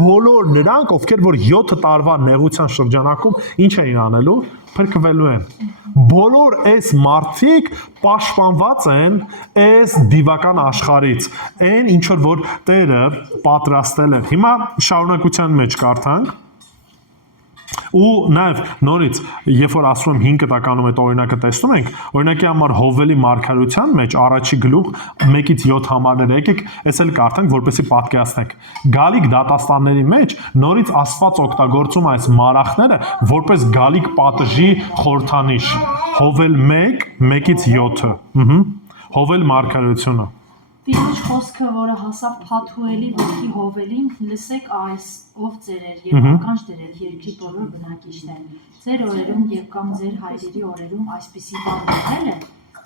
բոլոր նրանք, ովքեր որ 7 տարվա նեղության շրջանակում ինչ էին անելու, փրկվելու են։ Բոլոր այս մարդիկ պաշտպանված են այս դիվական աշխարհից, այն ինչ որ Տերը պատրաստել է։ Հիմա շարունակության մեջ կարդանք։ Ու նաև նորից, երբ որ ասում եմ 5 տականում այդ օրինակը տեսնում ենք, օրինակի համար Հովվելի մարգարեության մեջ առաջի գլուխ 1-ից 7 համարները եկեք, այս էլ կարդանք, որպեսզի պատկերացնենք։ Գալիք դատաստանների մեջ նորից Աստված օգտագործում այս մարախները որպես գալիք պատժի խորհրդանիշ։ Հովվել 1, 1-ից 7-ը։ Հովվել մարգարեությունը։ Տիրոջ խոսքը, որը հասավ Փաթուելի որդի Հովելին, լսեք այս, ով ծերեր եւ ականջ դրեք երկրի բոլոր բնակիչներ։ Ձեր օրերում եւ կամ ձեր հայրերի օրերում այսպիսի բան եղել է,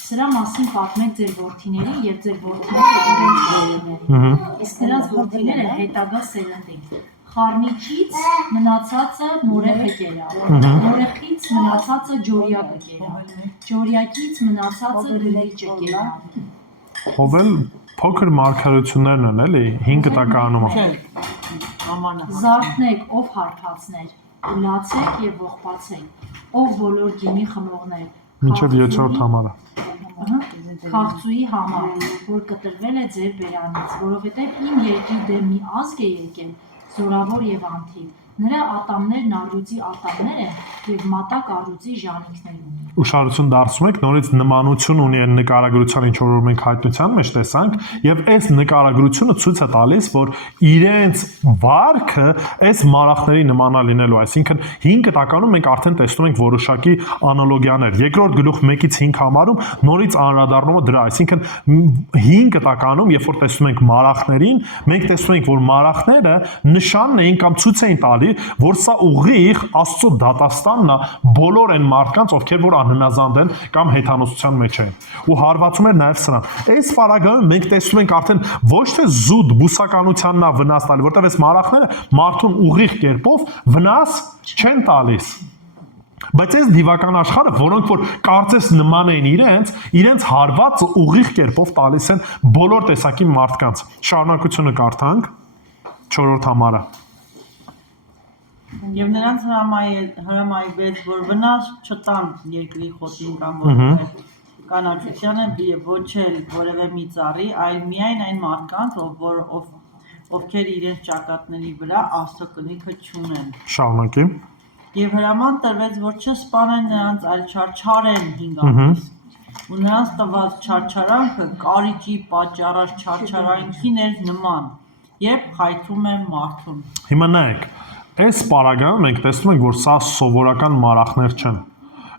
սրա մասին պատմեք ձեր որդիներին եւ ձեր որդիները իրենց որդիներին։ Իսկ նրանց որդիները հետագա սերնդին։ Խառնիչից մնացածը նորեխը կերա, նորեխից մնացածը ջորյակը կերա, ջորյակից մնացածը գրիճը կերա։ Հովվել փոքր մարգարեություններն են, էլի 5 տականում։ Զարթնեք, ով հարբածներ, ու լացեք եւ ողբացեք, ով բոլոր գինի խմողներ։ Մինչև 7-րդ համարը։ Քաղցուի համար, որ կտրվել է ձեր բերանից, որովհետև իմ երկրի դեմ մի ազգ է եկել, զորավոր եւ անթիվ։ Նրա ատամներն առյուծի ատամներ են եւ մատակ առյուծի ժանիքներ ունեն։ Ուշադրություն դարձնում եք, նորից նմանություն ունի այն նկարագրության, ինչ որ մենք հայտնության մեջ տեսանք, եւ այս նկարագրությունը ցույց է տալիս, որ իրենց վարքը այս մարախների նմանա լինելու, այսինքն 5 տականում մենք արդեն տեսնում ենք որոշակի անալոգիաներ։ Երկրորդ գլուխ 1-ից 5 համարում նորից անդրադառնում է դրա, այսինքն 5 տականում, երբ որ տեսնում ենք մարախներին, մենք տեսնում ենք, որ մարախները նշանն էին կամ ցույց էին տալի, որ սա ուղիղ Աստծո դատաստանն է բոլոր այն մարդկանց, ովքեր որ անհնազանդ են կամ հեթանոսության մեջ են։ Ու հարվածում էր նաև սրան։ Այս պարագայում մենք տեսնում ենք արդեն ոչ թե զուտ բուսականությանն է վնաս տալի, որտեղ այս մարախները մարդուն ուղիղ կերպով վնաս չեն տալիս։ Բայց այս դիվական աշխարհը, որոնք որ կարծես նման են իրենց հարվածը ուղիղ կերպով տալիս են բոլոր տեսակի մարդկանց։ Շարունակությունը կարդանք 4-րդ համարը։ Եվ նրանց հրամայվեց, որ վնաս չտան երկրի խոտին կամ որևէ կանաչությանը եւ ոչ էլ որևէ մի ծառի, այլ միայն այն մարդկանց, ովքեր իրենց ճակատների վրա Աստծո կնիքը չունեն։ Շարունակի։ Եվ հրաման տրվեց, որ չսպանեն նրանց, այլ չարչարեն 5 ամիս։ Ու նրանց տված չարչարանքը կարիճի պատճառած չարչարանքին էր նման, երբ խայթում է մարդուն։ Հիմա նայեք, այս պարագայում մենք տեսնում ենք, որ սա սովորական մարախներ չեն։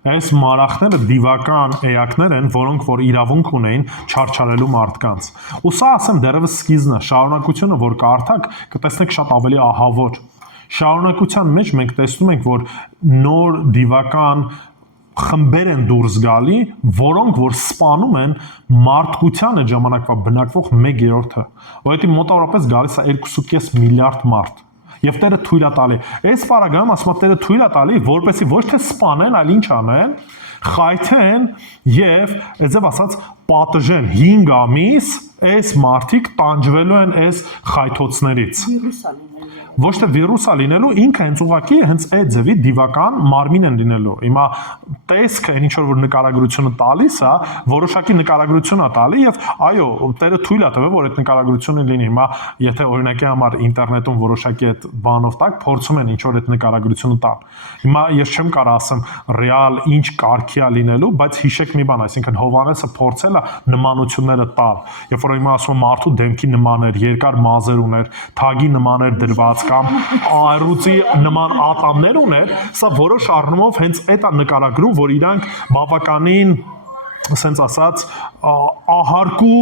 Այս մարախները դիվական էակներ են, որոնք որ իրավունք ունեին չարչարելու մարդկանց։ Ու սա ասեմ դեռևս սկիզբն է, շարունակությունը որ կարդաք, կտեսնեք շատ ավելի ահավոր։ Շարունակության մեջ մենք տեսնում ենք, որ նոր դիվական խմբեր են դուրս գալի, որոնք որ սպանում են մարդկության այդ ժամանակվա բնակվող 1/3-ը։ Որովհետեւ մոտավորապես գալիս է 2.5 միլիարդ մարդ։ Եվ Տերը թույլ է տալի։ Այս պարագայում ասում է Տերը թույլ է տալի, որպեսզի ոչ թե սպանեն, այլ ինչ անեն, խայթեն եւ այդպես ասած պատժեն 5 ամիս այս մարդիկ տանջվելու են այս խայթոցներից։ Ոչ թե վիրուսա լինելու, ինքը հենց ուղղակի հենց այդ ձևի դիվական մարմին են լինելու։ Հիմա տեսքը ինչ որ նկարագրությունը տալիս է, որոշակի նկարագրություն է տալի եւ այո, Տերը թույլ է տվել, որ այդ նկարագրությունը լինի։ Հիմա եթե օրինակի համար ինտերնետում որոշակի այդ բանով տակ փորձում են ինչ որ այդ նկարագրությունը տալ։ Հիմա ես չեմ կարող ասեմ ռեալ ինչ կարգի է լինելու, բայց հիշեք մի բան, այսինքն Հովհաննեսը փորձել է նմանությունները տալ։ Երբ որ հիմա ասում եմ մարդու դեմքի նման էր, երկար մազեր ուներ, թագի նման էր դրված կամ առյուծի նման ատամներ ուներ, սա որոշ առումով հենց այդ է նկարագրում, որ իրանք բավականին սենց ասած ահարկու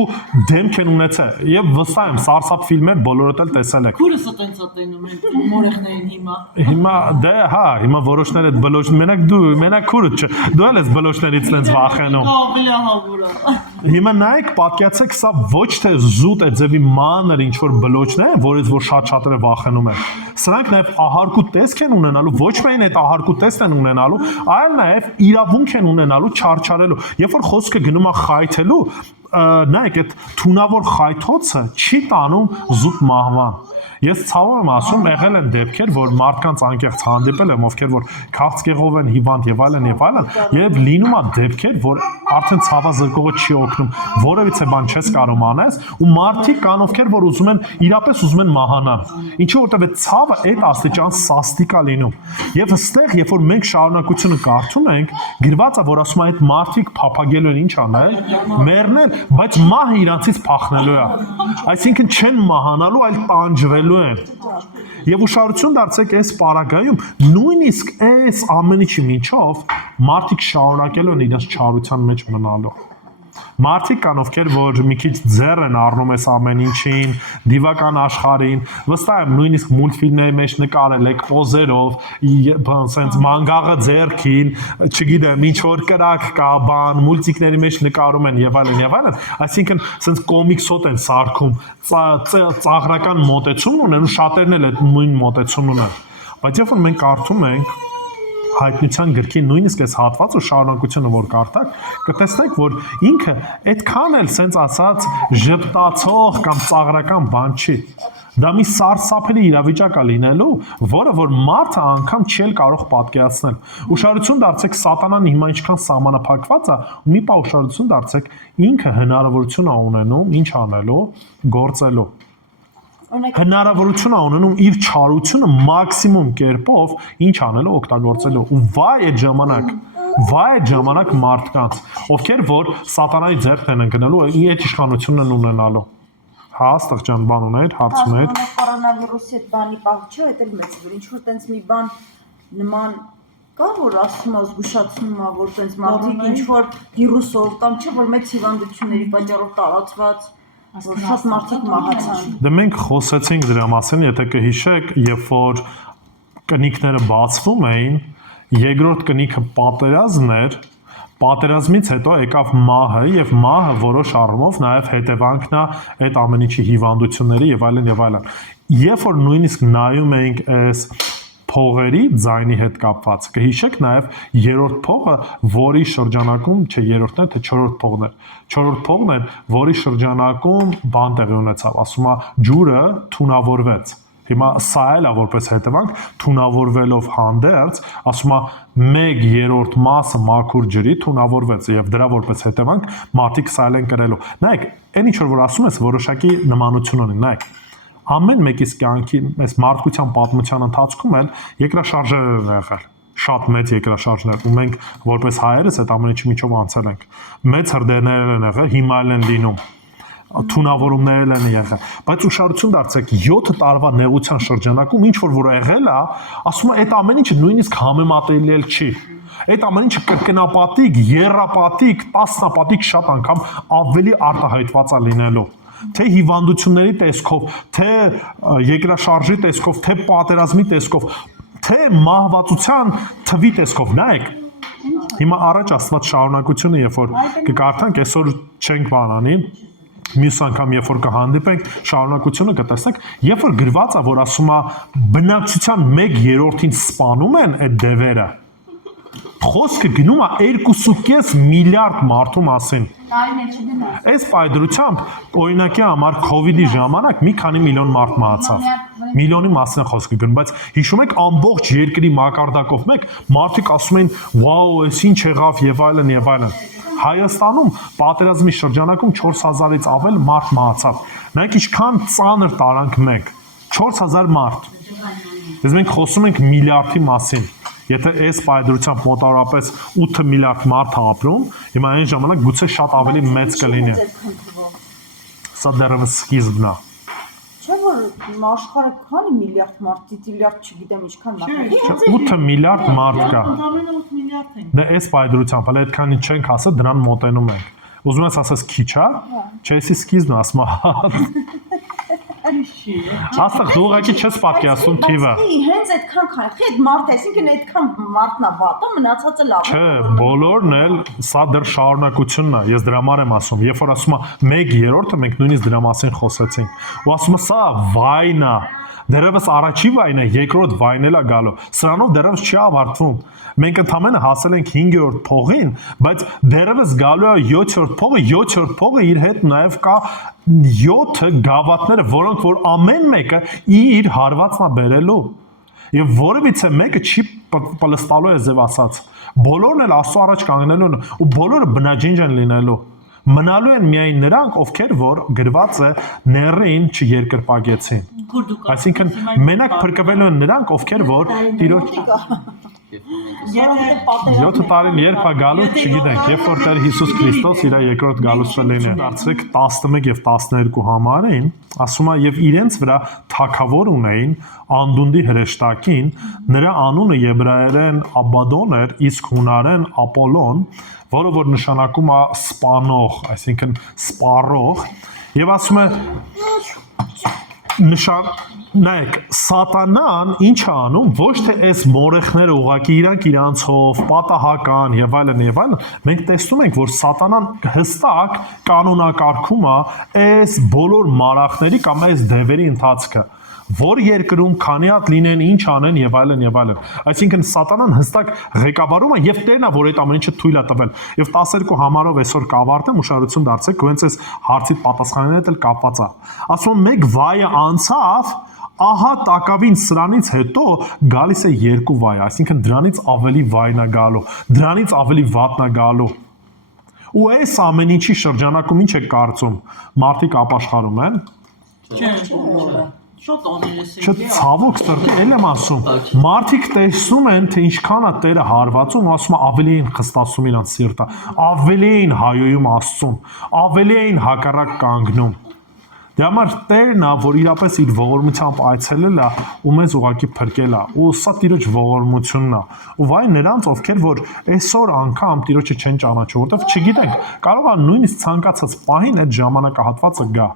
դեմք են ունեցել եւ վստահ եմ սարսափ ֆիլմեր բոլորդ էլ տեսել եք։ Քուրս այտենց ատենում են մորեխներին հիմա։ Հիմա դե հա, հիմա որոշները այդ բլոճ մենակ քուրդ չէ։ Դու էլ ես բլոճներից տենց վախենում։ Ավելի ահավորա։ Հիմա նայեք, պատկերացեք, սա ոչ թե զուտ է ձևի մանր ինչ որ բլոճներ են, որից որ շատ-շատերը վախենում են։ Սրանք նաև ահարկու տեսք են ունենալու, ոչ միայն այդ ահարկու տեսքն են ունենալու, այլ նաև իրավունք են ունենալու չարչարելու։ Երբ որ խոսքը գնում է խայթելու, նայեք, այդ թունավոր խայթոցը չի տանում զուտ մահվան։ Ես ցավով եմ ասում, եղել են դեպքեր, որ մարդկանց անկեղծ հանդիպել եմ, ովքեր որ քաղցկեղով են հիվանդ եւ այլն, եւ լինում է դեպքեր, որ արդեն ցավազրկողը չի օգնում, որևիցե բան չես կարող անես, ու մարդիկ կան, ովքեր որ ուզում են իրապես ուզում են մահանալ։ Ինչու որտեւ այդ ցավը այդ աստիճան սաստիկ է լինում։ Եվ այստեղ, երբ որ մենք շարունակությունը կարդում ենք, գրված է, որ ասում է այդ մարդիկ փափագելու են ինչ անել, մեռնել, բայց մահը իրանցից փախնելու է։ Այսինքն չեն մահանալու, այլ տանջվելու են։ Եվ ուշադրություն դարձեք այս պարագայում, նույնիսկ այս ամեն ինչի միջով մարդիկ շարունակելու են իրենց չարության մեջ մնալու։ Մարդիկ կան, ովքեր որ մի քիչ ձեռ են առնում այս ամեն ինչին, դիվական աշխարհին, վստահ եմ նույնիսկ մուլտֆիլմների մեջ նկարել եք պոզերով, սենց մանգաղը ձեռքին, չգիտեմ, ինչ որ կրակ կա, բան, մուլտիկների մեջ նկարում են եւ այլն, այսինքն սենց կոմիքսոտ են սարքում, ծաղրական մոտեցում ունեն ու շատերն էլ այդ նույն մոտեցումն ունեն։ Բայց երբ որ մենք կարդում ենք հայտնության գրքի նույնիսկ այս հատվածը շարունակությունը որ կարդաք, կտեսնեք, որ ինքը այդքան էլ սենց ասած ժպտացող կամ ծաղրական բան չի։ Դա մի սարսափելի իրավիճակ է լինելու, որը որ մարդը անգամ չի կարող պատկերացնել։ Ուշադրություն դարձեք, սատանան հիմա ինչքան սահմանափակված է, ու մի պահ ուշադրություն դարձեք, ինքը հնարավորություն է ունենում ինչ անելու, գործելու։ Հնարավորություն է ունենում իր չարությունը մաքսիմում կերպով ինչ անելու օգտագործելու ու վայ այդ ժամանակ մարդկանց, ովքեր որ սատանայի ձեռքն են ընկնելու, այդ իշխանությունն են ունենալու։ Հա, ստեղ ջան, բան ուներ, հարց ուներ։ Կորոնավիրուսի այդ բանի պահ չէ, այդ էլ մեծ որ ինչ որ տենց մի բան նման կա, որ ասում է զգուշացնում է, որ տենց մարդիկ ինչ որ վիրուսով կամ չէ, որ մեծ հիվանդությունների պատճառով տարածված որ շատ մարդիկ մահացան։ Դե մենք խոսեցինք դրա մասին, եթե կհիշեք, երբ որ կնիկները բացվում էին, երկրորդ կնիքը պատերազմն էր, պատերազմից հետո եկավ մահը եւ մահը որոշ առումով նաեւ հետևանքն է այդ ամեն ինչի հիվանդությունների եւ այլն եւ այլն։ Երբ որ նույնիսկ նայում էինք այս փողերի ձայնի հետ կապված։ Կհիշեք նաև երրորդ փողը, որի շրջանակում, չէ, երրորդն է, թե չորրորդ փողն էր։ Չորրորդ փողն էր, որի շրջանակում բան տեղի ունեցավ, ասում է ջուրը թունավորվեց։ Հիմա սա էլ է որպես հետևանք թունավորվելով հանդերձ, ասում է 1/3 մասը մաքուր ջրի թունավորվեց եւ դրա որպես հետևանք մարդիկ սա են կրելու։ Նայեք, այն ինչ որ ասում ես, որոշակի նմանություն ունի, նայեք։ Ամեն մեկիս կյանքի այս մարդկության պատմության ընթացքում էլ երկրաշարժեր են եղել, շատ մեծ երկրաշարժներ, ու մենք որպես հայերս այդ ամեն ինչի միջով անցել ենք։ Մեծ հրդեհներ են եղել, հիմա էլ են լինում, թունավորումներ են եղել, բայց ուշադրություն դարձեք 7 տարվա նեղության շրջանակում ինչ որ եղել է, ասում է այդ ամեն ինչը նույնիսկ համեմատելի չի։ Այդ ամեն ինչը կրկնապատիկ, եռապատիկ, տասնապատիկ շատ անգամ ավելի արտահայտված է լինելու։ Թե հիվանդությունների տեսքով, թե երկրաշարժի տեսքով, թե պատերազմի տեսքով, թե մահվացության թվի տեսքով, նայեք։ Հիմա առաջ ասված շարունակությունը, երբ որ կկարդանք, այսօր չենք բանանի, մյուս անգամ երբ որ կհանդիպենք, շարունակությունը կտեսնենք, երբ որ գրված է, որ ասում է բնակչության 1/3-ին սպանում են այդ դևերը, խոսքը գնում է 2.5 միլիարդ մարդու մասին։ Այս պայդրությամբ օրինակի համար COVID-ի ժամանակ մի քանի միլիոն մարդ մահացավ։ Միլիոնի մասին է խոսքը գնում, բայց հիշում եք ամբողջ երկրի մակարդակով մեկ մարդիկ ասում են, «Վաու, այս ինչ եղավ» եւ այլն եւ այլն։ Հայաստանում պատերազմի շրջանակում 4000-ից ավել մարդ մահացավ։ Նայեք ինչքան ծանր տարանք մենք։ 4000 մարդ։ Ես մենք խոսում ենք միլիարդի մասին։ Եթե այս պայդրությամբ մոտավորապես 8 միլիարդ մարդ է ապրում, հիմա այն ժամանակ գուցե շատ ավելի մեծ կլինի։ Սա դեռևս սկիզբն է։ Չէ՞ որ աշխարհը քանի միլիարդ մարդ, տիլիարդ չգիտեմ ինչքան մարդ։ 8 միլիարդ մարդ կա։ Ընդամենը 8 միլիարդ են։ Դե այս պայդրությամբ, հələ այդքանի չենք ասա, դրան մոտենում ենք։ Ուզում ես ասես քիչ, հա։ Չեսի սկիզբն ասма։ Աստղ դու ուղղակի չես պատկերացնում թիվը։ Հենց այդքան քանի, այդ մարդ, այսինքն այդքան մարդն է վատը, մնացածը լավ։ Չէ, բոլորն էլ սա դեռ շարունակությունն է։ Ես դրա համար եմ ասում, երբ որ ասում եմ 1/3-ը մենք նույնիսկ դրա մասին խոսեցինք։ Ու ասում եմ սա վայն է։ Դերևս առաջի վայնը, երկրորդ վայնել է գալու։ Սրանով դերևս չի ավարտվում։ Մենք ընդամենը հասել ենք 5-րդ փողին, բայց դերևս գալու է 7-րդ փողը, 7-րդ փողը իր հետ նաև կա 7 գավաթները, որոնք որ ամեն մեկը իր հարվածն է բերելու։ Եվ որևիցե մեկը չի պլստալու է ձև ասած։ Բոլորն էլ Աստծո առաջ կանգնելու են ու բոլորը բնաջինջ են լինելու։ Մնալու են միայն նրանք, ովքեր որ գրված է ներին չերկրպագեցին։ Այսինքն մենակ փրկվելու են նրանք, ովքեր որ Տիրոջ 7 տարին երբ է գալու, չգիտենք, երբ որ Տեր Հիսուս Քրիստոս իր երկրորդ գալուստը լինի։ Դարձեք 11 եւ 12 համարին, ասում է եւ իրենց վրա թագավոր ունեին անդունդի հրեշտակին, նրա անունը եբրայերեն Աբադոն էր, իսկ հունարեն Ապոլոն, որը որ նշանակում է սպանող, այսինքն սպառող, եւ ասում է նայեք, սատանան ինչ է անում, ոչ թե այս մորեխները ուղակի իրանք իրանցով, պատահական եւ այլն, մենք տեսնում ենք, որ սատանան հստակ կանոնակարգում է այս բոլոր մարախների կամ այս դևերի ընթացքը, որ երկրում քանի հատ լինեն, ինչ անեն եւ այլն եւ այլն։ Այսինքն սատանան հստակ ղեկավարում է եւ Տերն է, որ այդ ամեն ինչը թույլ է տվել։ Եվ 12 համարով այսօր կավարտեմ, ուշադրություն դարձեք, հենց այս հարցի պատասխանն հետ էլ կապված է։ Ասում եմ, մեկ վայը անցավ, ահա տակավին սրանից հետո գալիս է երկու վայ, այսինքն դրանից ավելի վայն է գալու, դրանից ավելի վատն է գալու։ Ու այս ամեն ինչի շրջանակում ինչ է կարծում, մարդիկ ապաշխարում են։ Չէ, շոտ աներես է։ Չէ, ցավոք սրտի, էլ եմ ասում, մարդիկ տեսնում են, թե ինչքան է Տերը հարվածում, ասում է ավելի են խստացում իրանց սիրտը, ավելի են հայոյում Աստծուն, ավելի են հակառակ կանգնում։ Դե համար Տերն է, որ իրապես իր ողորմությամբ այցելել է ու մեզ ուղղակի փրկել է, ու սա Տիրոջ ողորմությունն է։ Ու վայ նրանց, ովքեր որ այսօր անգամ Տիրոջը չեն ճանաչում, որովհետև չգիտենք, կարող է նույնիսկ ցանկացած պահին այդ ժամանակահատվածը գա։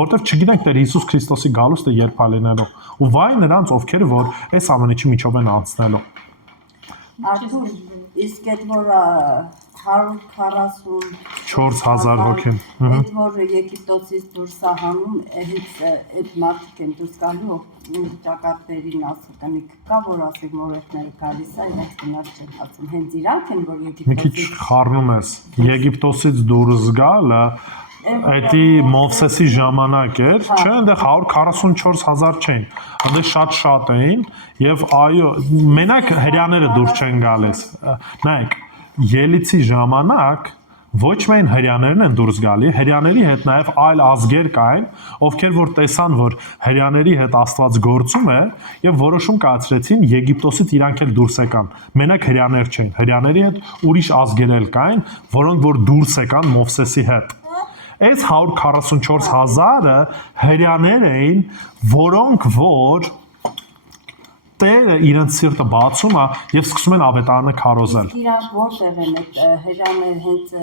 Որտեվ չգիտենք Տեր Հիսուս Քրիստոսի գալուստը երբ է լինելու, ու վայ նրանց, ովքեր որ այս ամեն ինչի միջով են անցնելու։ Արթուր, իսկ այդ որ 4000 հոգին։ այդ որ Եգիպտոսից դուրս է հանում, հենց այդ մարդիկ են դուրս գալու, ճակատներին ասիկանիկ կա, որ ասեք մորեխները գալիս է, իրենց գնաց չեն ասում, հենց իրանք են, որ Մի քիչ խառնում ես, Եգիպտոսից դուրս գալը Այդի Մովսեսի ժամանակ էր, չէ, այնտեղ 144000 չէին, այնտեղ շատ էին եւ այո, մենակ հрьяաները դուրս չեն գալիս։ Նայեք, Ելիցի ժամանակ ոչ միայն հрьяաներն են դուրս գալի, հрьяաների հետ նաեւ այլ ազգեր կային, ովքեր որ տեսան, որ հрьяաների հետ Աստված գործում է եւ որոշում կայացրեցին Եգիպտոսից իրանք էլ դուրս եկան։ Մենակ հрьяաներ չէին, հрьяաների հետ ուրիշ ազգեր էլ կային, որոնք որ դուրս եկան Մովսեսի հետ։ Այս 144000-ը հрьяաներ էին, որոնք որ Տերը իրենց սիրտը բացում է եւ սկսում են ավետարանը քարոզել։ Իրանք որտեղ են այդ հրաներ հենց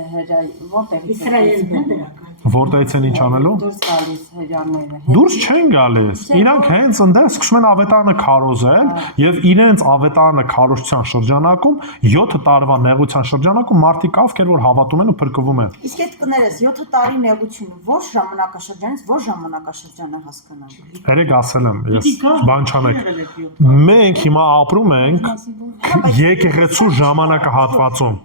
որտեղ Իսրայելն է դրական։ Որտեղից են ինչ անելու։ դուրս գալիս հրաները։ Դուրս չեն գալիս։ Իրանք հենց այնտեղ սկսում են ավետարանը քարոզել եւ իրենց ավետարանը քարոզության շրջանակում 7 տարվա նեղության շրջանակում մարդիկ ովքեր որ հավատում են ու փրկվում են։ Իսկ այդ կներես 7 տարի նեղություն, ո՞ր ժամանակաշրջանից ո՞ր ժամանակաշրջանը հասկանամ։ Երեք ասել եմ, ես բան չանեք։ Մենք հիմա ապրում ենք եկեղեցու ժամանակահատվածում։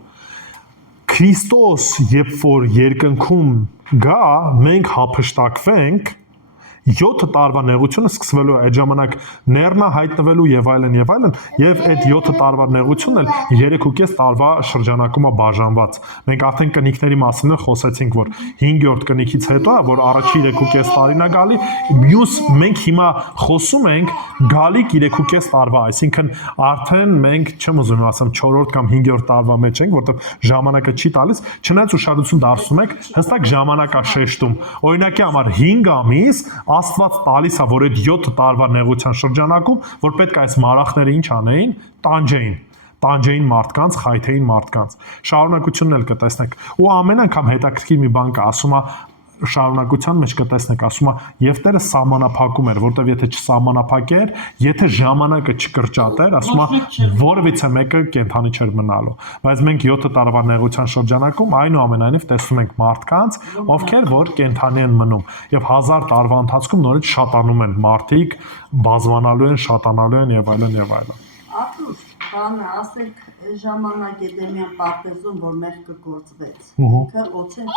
Քրիստոս, երբ որ երկնքում գա, մենք հափշտակվենք 7 տարվա նեղությունը սկսվելու է, այդ ժամանակ ներնա հայտնվելու եւ այլն եւ այդ 7 տարվա նեղությունն էլ 3.5 տարվա շրջանակում է բաժանված։ Մենք արդեն կնիկների մասին էլ խոսեցինք, որ 5-րդ կնիկից հետո է, որ առաջի 3.5 տարին է գալի, մյուս մենք հիմա խոսում ենք գալիք 3.5 տարվա, այսինքն արդեն մենք չեմ ուզում ասեմ 4-րդ կամ 5-րդ տարվա մեջ ենք, որտեղ ժամանակը չի տալիս, չնայած ուշադրություն դարձնում եք հստակ ժամանակաշեշտում։ Օրինակի համար 5 ամիս Աստված տալիս է, որ այդ 7 տարվա նեղության շրջանակում, որ պետք է այս մարախները ինչ անեին, տանջեին մարդկանց, խայթեին մարդկանց։ Շարունակությունն էլ կտեսնեք։ Ու ամեն անգամ հետաքրքիր մի բան կա, ասում է շարունակության մեջ կտեսնեք, ասում է, եւ Տերը սահմանափակում էր, որտեվ եթե չսահմանափակեր, եթե ժամանակը չկրճատեր, ասում է, որևիցե մեկը կենթանի չէր մնալու։ Բայց մենք 7 տարվա նեղության շրջանակում այնուամենայնիվ տեսնում ենք մարդկանց, ովքեր որ կենթանի են մնում, եւ 1000 տարվա ընթացքում նորից շատանում են մարդիկ, բազմանալու են, շատանալու են եւ այլն եւ այլն։ Արտուր, բանը ասենք ժամանակ Էդեմյան պարտեզում, որ մեղքը գործվեց։ Ինքը օծեն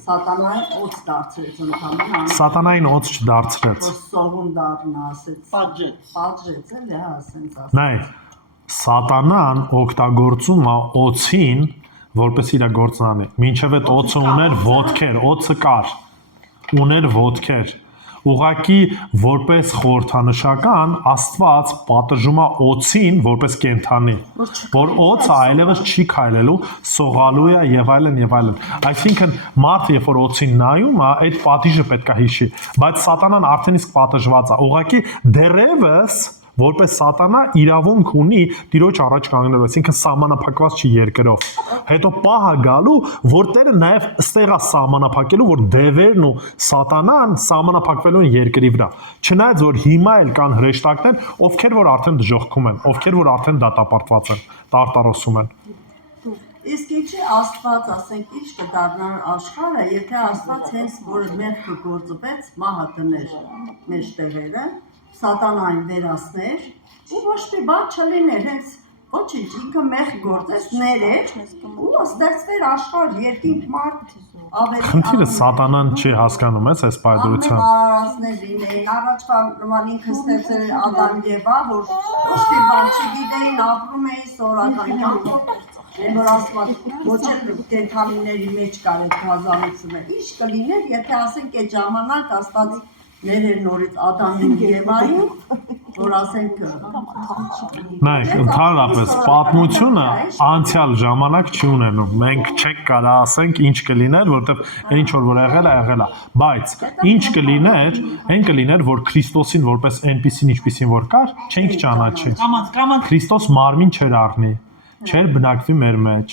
Սատանային օծ դարձրեց ընդհանրապես։ Սատանային օծ չդարձրեց։ Սողուն դառնա, ասեց։ Պատժեց, էլի, հա, ասենց ասած։ Նայ, Սատանան օգտագործում է օծին, որպես իր գործն անի։ Մինչև այդ օծը ուներ ոտքեր, օծը կար, ուներ ոտքեր։ Ուղղակի որպես խորհրդանշական Աստված պատժում է օծին որպես կենթանի, որ օծը այլևս չի քայլելու, սողալու է եւ այլն եւ այլն։ Այսինքն մարդը երբ որ օծին նայում է, այդ պատիժը պետք է հիշի, բայց Սատանան արդեն իսկ պատժված է։ Ուղղակի դեռևս որպես Սատանա իրավունք ունի Տիրոջ առաջ կանգնելու, այսինքն սահմանափակված չի երկրով։ Հետո պահը գալու, որ Տերը նաև ստեղ է սահմանափակելու, որ դևերն ու Սատանան սահմանափակվելու են երկրի վրա։ Չնայած որ հիմա էլ կան հրեշտակներ, ովքեր որ արդեն դժոխքում են, ովքեր որ արդեն դատապարտված են, տարտարոսում են։ Իսկ ինչի Աստված, ասենք, ինչ կդառնա աշխարհը, եթե Աստված հենց որ մեղքը գործվեց, մահը դներ մեր տեղերը, Սատանային վերացներ ու ոչ մի բան չլիներ, հենց ոչինչ, ինքը մեղ գործեց, ներեր ու ստեղծվեր աշխարհ, երկինք, մարդ ավելի։ Խնդիրը Սատանան չի հասկանում այս պայծրությունը։ Արարածներ լինեին, առաջվա նման ինքը ստեղծել Ադամ եւ Եվա, որ ոչ մի բան չգիտեին, ապրում էին սորական կյանքով։ Որ Աստված ոչ էլ կենդանիների մեջ կար այդ հազարությունը։ Ինչ կլիներ, եթե ասենք այդ ժամանակ Աստված ներեր նորից Ադամին եւ Եվային, որ ասենք Նայեք, ընդհանրապես պատմությունը անցյալ ժամանակ չի ունենում։ Մենք չենք կարա ասենք ինչ կլիներ, որովհետեւ ինչ որ եղել է, բայց ինչ կլիներ, այն կլիներ, որ Քրիստոսին որպես այնպիսին ինչպիսին որ կար, չենք ճանաչի։ Քրիստոս մարմին չէր առնի, չէր բնակվի մեր մեջ,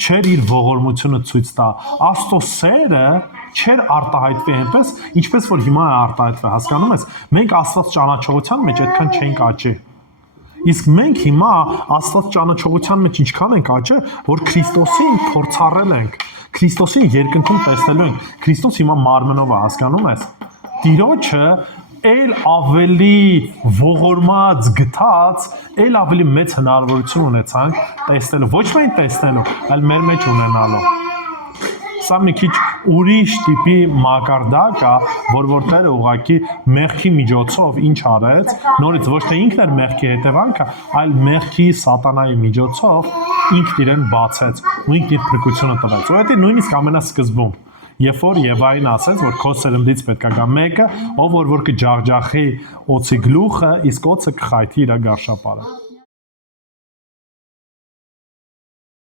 չէր իր ողորմությունը ցույց տա։ Աստծո սերը չէր արտահայտվի այնպես, ինչպես որ հիմա է արտահայտվել, հասկանում ես։ Մենք Աստված ճանաչողության մեջ այդքան չենք աճի։ Իսկ մենք հիմա Աստված ճանաչողության մեջ ինչքան ենք աճը, որ Քրիստոսին փորձառել ենք, Քրիստոսին երկնքում տեսնելու ենք։ Քրիստոս հիմա մարմնով է, հասկանում ես։ Տիրոջը էլ ավելի ողորմած գտած, էլ ավելի մեծ հնարավորություն ունեցանք տեսնելու, ոչ միայն տեսնելու, այլ մեր մեջ ունենալու։ Սա մի քիչ ուրիշ տիպի մակարդակ է, որ Տերը ուղղակի մեղքի միջոցով ինչ արեց, նորից ոչ թե ինքն էր մեղքի հետևանքը, այլ մեղքի Սատանայի միջոցով ինքն իրեն բացեց ու ինքն իր փրկությունը տվեց։ Ուղղակի նույնիսկ ամենասկզբում Երբ որ Եվային ասեց, որ քո սերնդից պետք է գա մեկը, ով որ կջախջախի օծի գլուխը, իսկ օծը կխայթի իր գարշապարը։